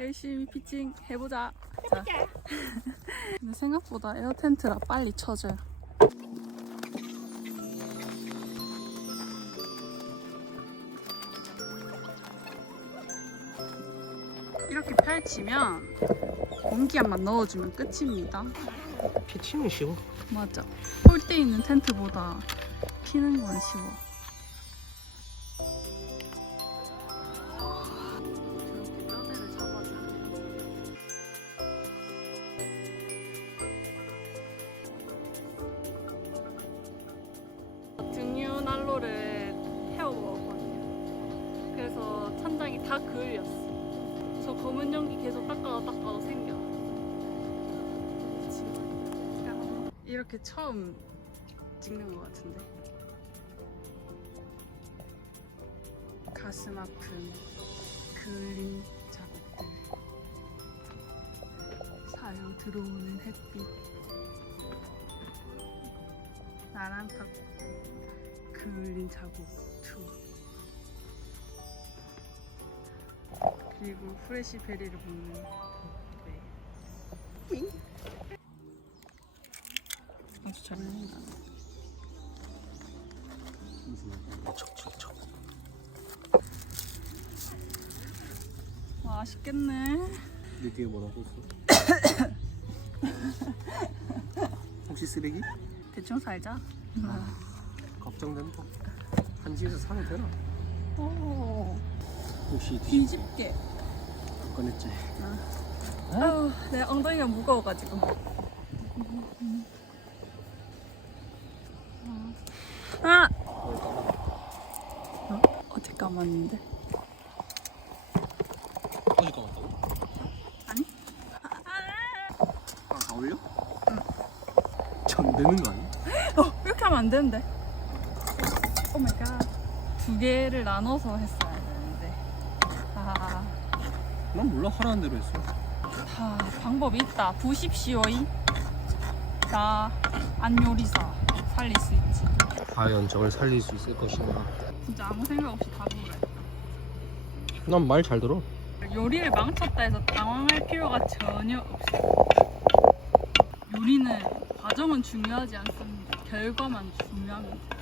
열심히 피칭 해보자. 자. 근데 생각보다 에어 텐트라 빨리 쳐져요. 이렇게 펼치면 공기압만 넣어주면 끝입니다. 피치는 쉬워. 맞아. 폴대 있는 텐트보다 피는 건 쉬워. 다 그을렸어. 저 검은 연기 계속 닦아도 닦아도 생겨. 이렇게 처음 찍는 것 같은데. 가슴 아픈 그을린 자국들 사요 들어오는 햇빛. 나랑 딱 그을린 자국 그리고 프레시 베리를 먹는 네. 아주 잘 먹는다. 척척척. 맛있겠네. 내 뒤에 뭐라고 써? 혹시 쓰레기? 대충 살자. 걱정된다. 한지에서 사면 되나? 오, 혹시 뒤 뒤집게. 꺼냈지? 아우, 내 엉덩이가 무거워가지고. 아! 어? 어제 감았는데? 어디 까먹다고? 아니? 아, 다 올려? 전 되는 거 아니야? 어, 이렇게 하면 안 되는데. 오 마이 갓. 두 개를 나눠서 했어야 되는데. 아, 난 몰라 하라는 대로 했어. 아 방법이 있다. 부십시오이. 나, 안 요리사. 살릴 수 있지. 과연 저걸 살릴 수 있을 것인가? 진짜 아무 생각 없이 다 부래. 난말 잘 들어. 요리를 망쳤다 해서 당황할 필요가 전혀 없어요. 요리는 과정은 중요하지 않습니다. 결과만 중요합니다.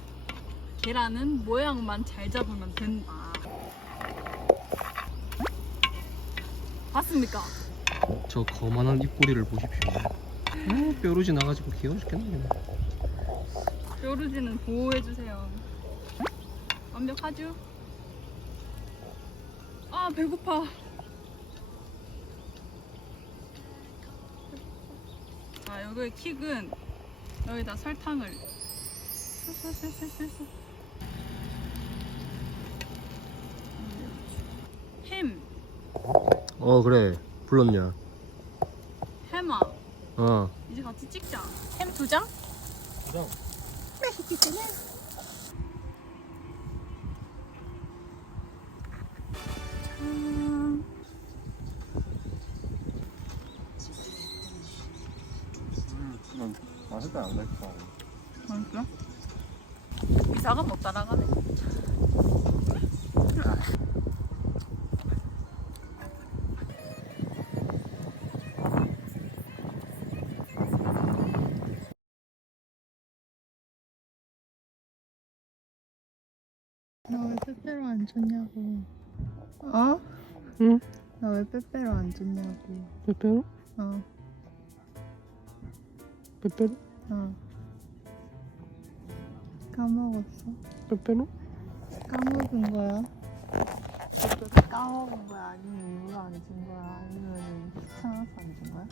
계란은 모양만 잘 잡으면 된다. 봤습니까? 저 거만한 입꼬리를 보십시오. 어, 뾰루지 나가지고 귀여워 죽겠네. 뾰루지는 보호해주세요. 완벽하죠? 아, 배고파. 자, 여기의 킥은 여기다 설탕을 슬슬슬슬슬 햄, 어 그래 불렀냐? 해마 어. 이제 같이 찍자. 햄 두 장? 그냥 짠. 난 맛있다 안 맛있다. 맛있어? 이사가 못 따라가네. 나 왜 빼빼로 안 줬냐고. 어? 응? 나 왜 빼빼로 안 줬냐고. 빼빼로? 어, 빼빼로? 어. 까먹었어. 빼빼로? 까먹은 거야? 까먹은 거야? 아니면 일부러 안 준 거야? 아니면 귀찮아서 안 준 거야?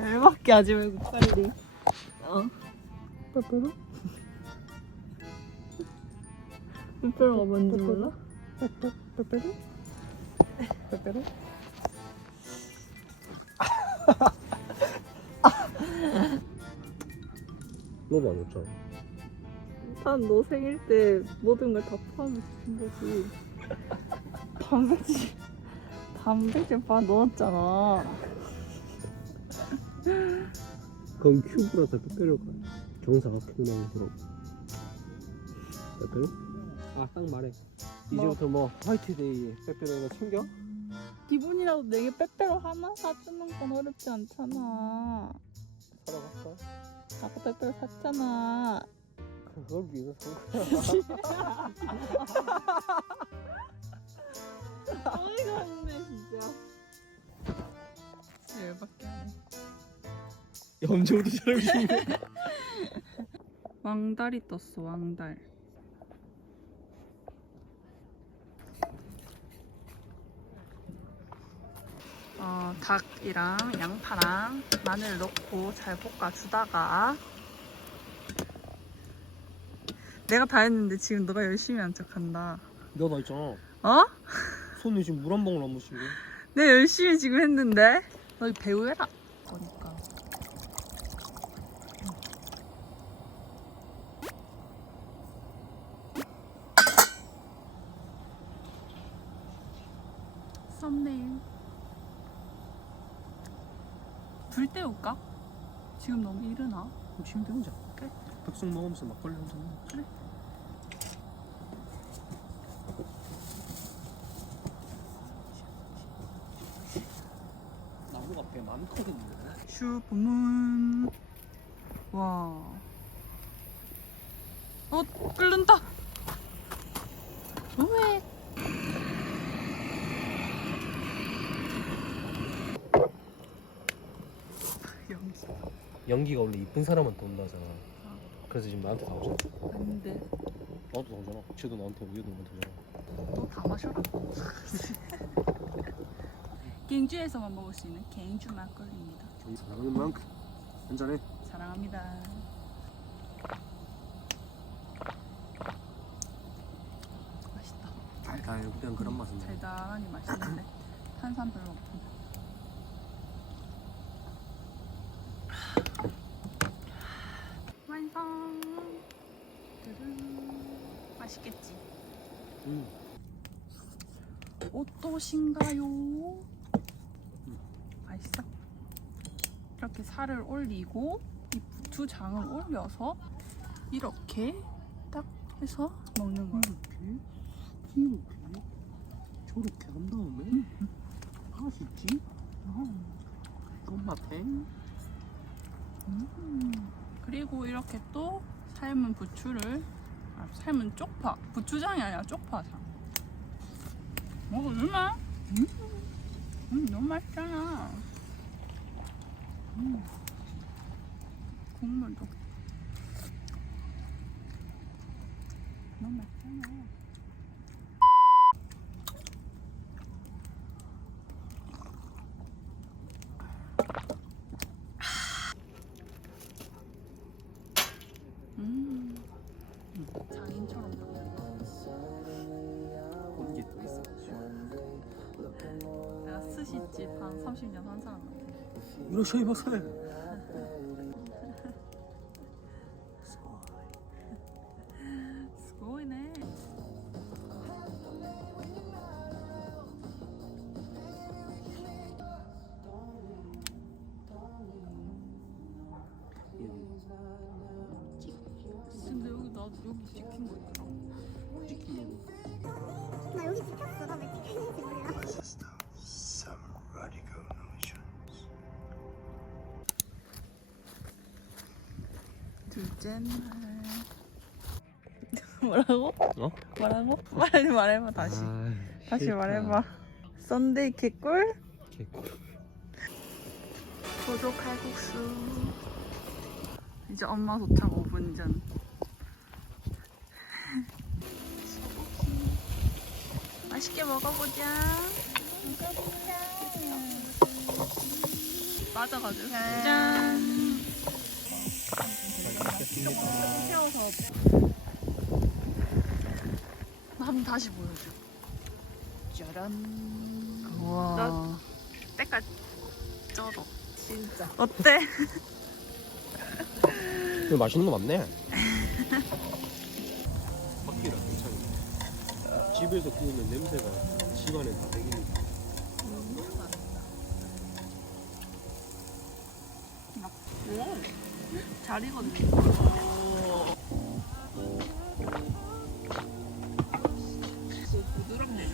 열받게 하지 말고 빨리. 어? 빼빼로? 빼빼로가 뭔지 몰라? 빼빼 빼빼로? 빼빼로? 너도 안 줬잖아. 난너 생일 때 모든 걸 다 포함해서 준 거지. 단백질, 단백질 바 넣었잖아. 그건 큐브라서 빼빼로가 정사각형으로 빼빼로? 아딱 말해 이제부터 뭐 화이트데이 빼빼로가 챙겨? 기분이라도 내게 빼빼로 하나 사주는 건 어렵지 않잖아. 사러 갈까? 아까 빼빼로 샀잖아. 그걸 위해서 산 거야 어이가 없네 진짜. 열받게 하네. 염정도 사람이 있네 왕달이 떴어 왕달. 어, 닭이랑 양파랑 마늘 넣고 잘 볶아주다가 내가 다 했는데 지금 너가 열심히 한 척한다. 너나 있잖아 어? 손이 지금 물 한 방울 안 묻힌 게내 열심히 지금 했는데 너 배우 해라. 그러니까. 썸네일. 불 때울까? 지금 너무 이르나? 지금 되자 그래 백숙 먹으면서 막걸리 한잔 먹어 그래. 나무가 배 많거든요 슈퍼문. 와. 어, 끓는다. 왜? 연기. 연기가 원래 이쁜 사람한테 온다잖아 그래서 지금 나한테 다 오잖아 아닌데 나도 다 오잖아 쟤도 나한테 오고 얘도 나한테 오잖아 너 다 마셔라. 갱주에서만 먹을 수 있는 갱주 막걸리입니다. 사랑하는 만큼 한잔해 사랑합니다. 맛있다. 달달 그냥 그런 맛은 나 달달하니 맛있는데 탄산 별로 없고. 완성. 짜잔. 맛있겠지. 음. 어떠신가요? 맛있어? 이렇게 살을 올리고 이 부추장을 올려서 이렇게 딱 해서 먹는 거야. 이렇게 이렇게 저렇게 한 다음에 맛있지? 엄마탱 음. 그리고 이렇게 또 삶은 부추를 아, 삶은 쪽파 부추장이 아니라 쪽파장 얼마? 음. 음, 너무 맛있잖아 음. 국물도 너무 맛있잖아 음. 장인처럼. 온게 또 있어 내가 스시집 한 30년 한 사람 같아. 이러셔 이보세 나 여기 찍힌 거 있더라. 나 여기 찍혔어. 나왜 찍혔는지 몰라. some radical notions. 둘째 날. 뭐라고? 어? 뭐라고? 말해 말해봐 다시. 아, 다시 싫다. 말해봐. 썬데이 개꿀. 개꿀 조조 칼국수. 이제 엄마 도착 5분 전. 맛있게 먹어보자. 맞아가지고. 짠. 세워서. 나 한번 다시 보여줘. 짜란. 우와. 때까지 쩔어. 진짜. 어때? 맛있는 거 많네 집에서 구우면 냄새가 시간에 다 배깁니다. 잘 익었네. 부드럽네.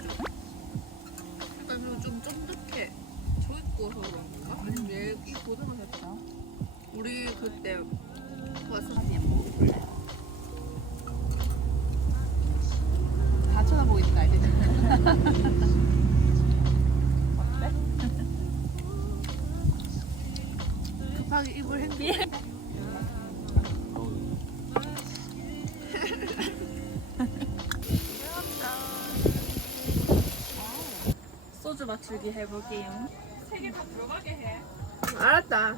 약간 좀- 쫀득해. 저 있고 서그가 아니면 얘이 고등어 살까? 우리 그때 왔었지 맞추기 해볼게요. 세 개 다 들어가게 해. 알았다.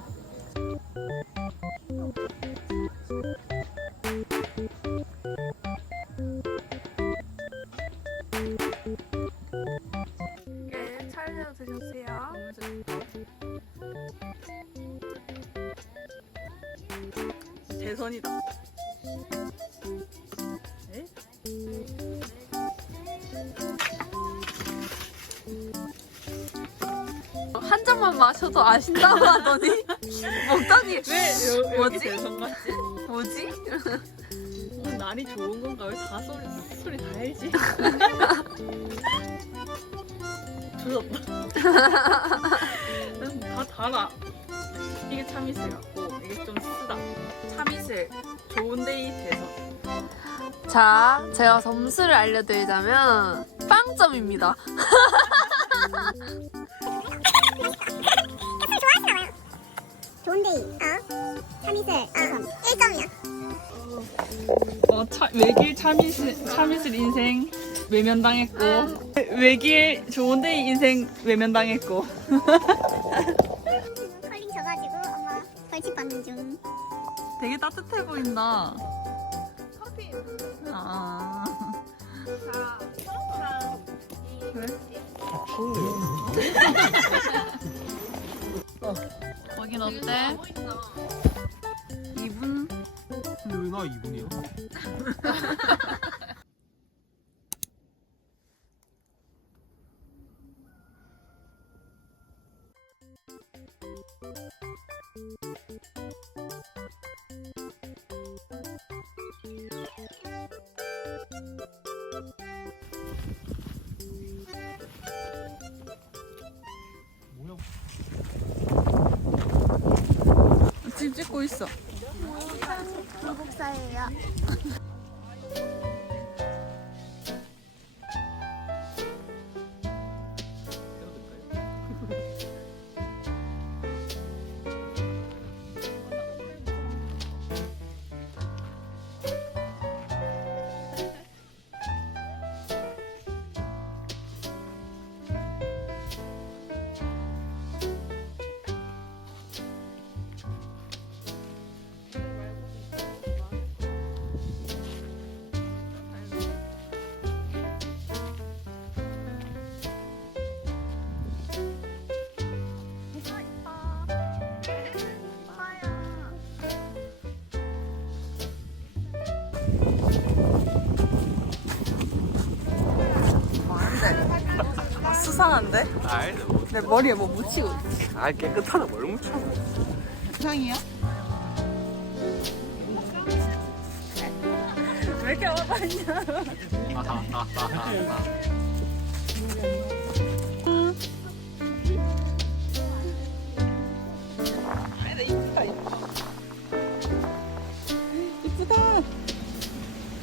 마셔도 아신다고 하더니 먹더니 왜 뭐지? 대선 같지? 뭐지? 오늘 날이 좋은 건가? 왜 다 소리 소리 다 알지? 조졌다. 다 달아. 이게 참이슬 같고 이게 좀 쓰다. 참이슬 좋은 데이 대선. 자, 제가 점수를 알려드리자면 빵점입니다. 참이슬, 어. 1점이야. 어, 차, 외길 참이슬, 참이슬 인생 외면당했고 외길 좋은데이 인생 외면당했고 컬링 져가지고 엄마 벌칙 받는 중. 되게 따뜻해 보인다. 커피. 아. 그래? 거긴 어때? 2분? 근데 왜나 2분이야? 뭐야? 지금 찍고 있어. 중국사예요. 아, 수상한데? 아이, 내 머리에 뭐 묻히고 있어. 아 깨끗하다 뭘 묻혀? 수상이야? 왜 이렇게 어려웠냐? 이쁘다.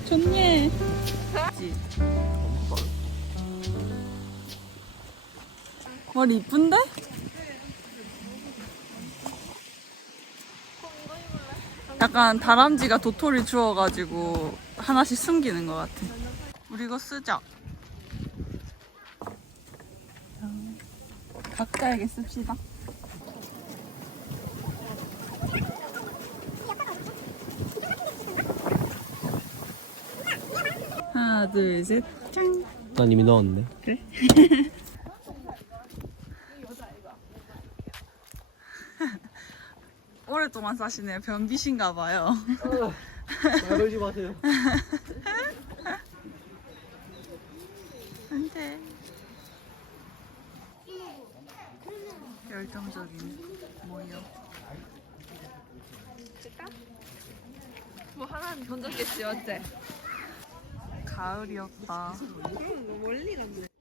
좋네. 머리 이쁜데? 약간 다람쥐가 도토리 주워가지고 하나씩 숨기는 것 같아. 우리 이거 쓰자. 각자에게 씁시다. 하나, 둘, 셋, 짠. 난 이미 넣었네. 오랫동안 사시네요. 변비신가 봐요. 그러지 마세요. 안 돼. 열정적인 모여. 뭐 하나는 던졌겠지 어째? 가을이었다. 멀리 갔네.